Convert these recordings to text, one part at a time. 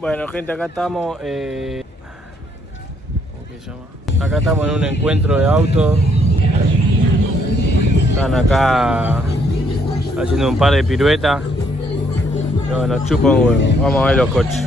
Bueno, gente, acá estamos. ¿Cómo se llama? Acá estamos en un encuentro de autos. Están acá haciendo un par de piruetas. No, nos chupan un huevo. Vamos a ver los coches.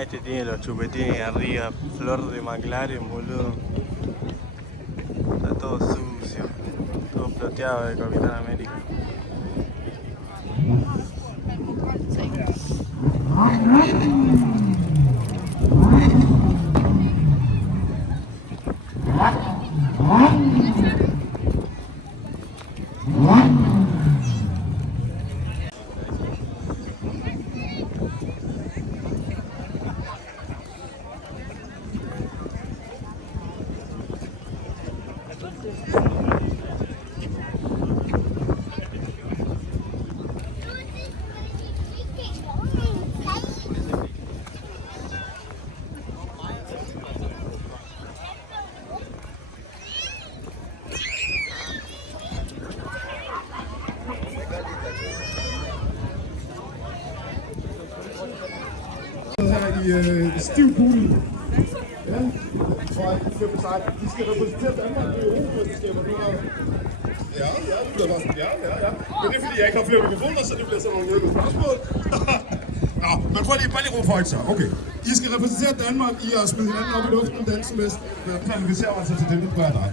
Este tiene los chupetines arriba, flor de McLaren, boludo. Está todo sucio, todo floteado de Capitán América. I stiv kugle. Ja, tror jeg, 5-16. De skal repræsentere Danmark i Europamesterskaber nu her. Ja, det bliver bare sådan, ja. Men det er fordi, jeg ikke har flere mikrofoner, så det bliver sådan nogle hjælpende spørgsmål. Nå, men prøv lige råbe højt så. Okay. I skal repræsentere Danmark i at smide hinanden op i luften, danse med, kvalificerer altså til dem, der spørger dig.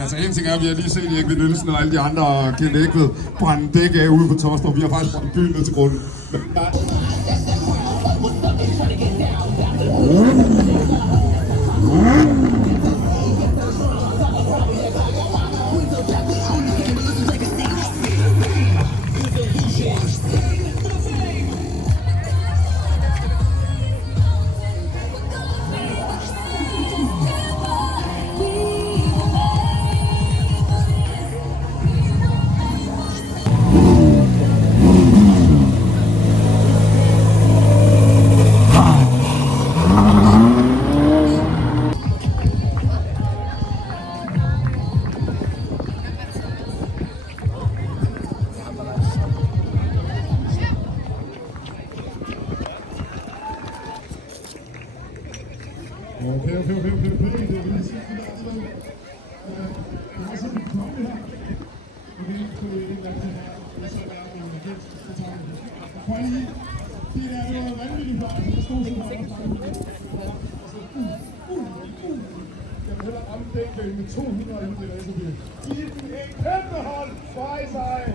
Altså en ting er, at vi har lige set Erik Ved Nielsen og alle de andre kendte ikke ved brænde dæk af ude på Torsborg. Vi har faktisk brændt byen ned til grunden. Med 200 i det racerbil. Giv den en kæmpe hold for sig!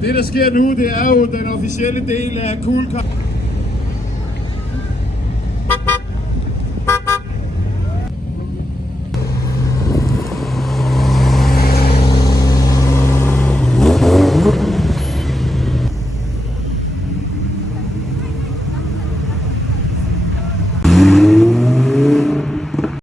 Det, der sker nu, det er jo den officielle del af Cool Car.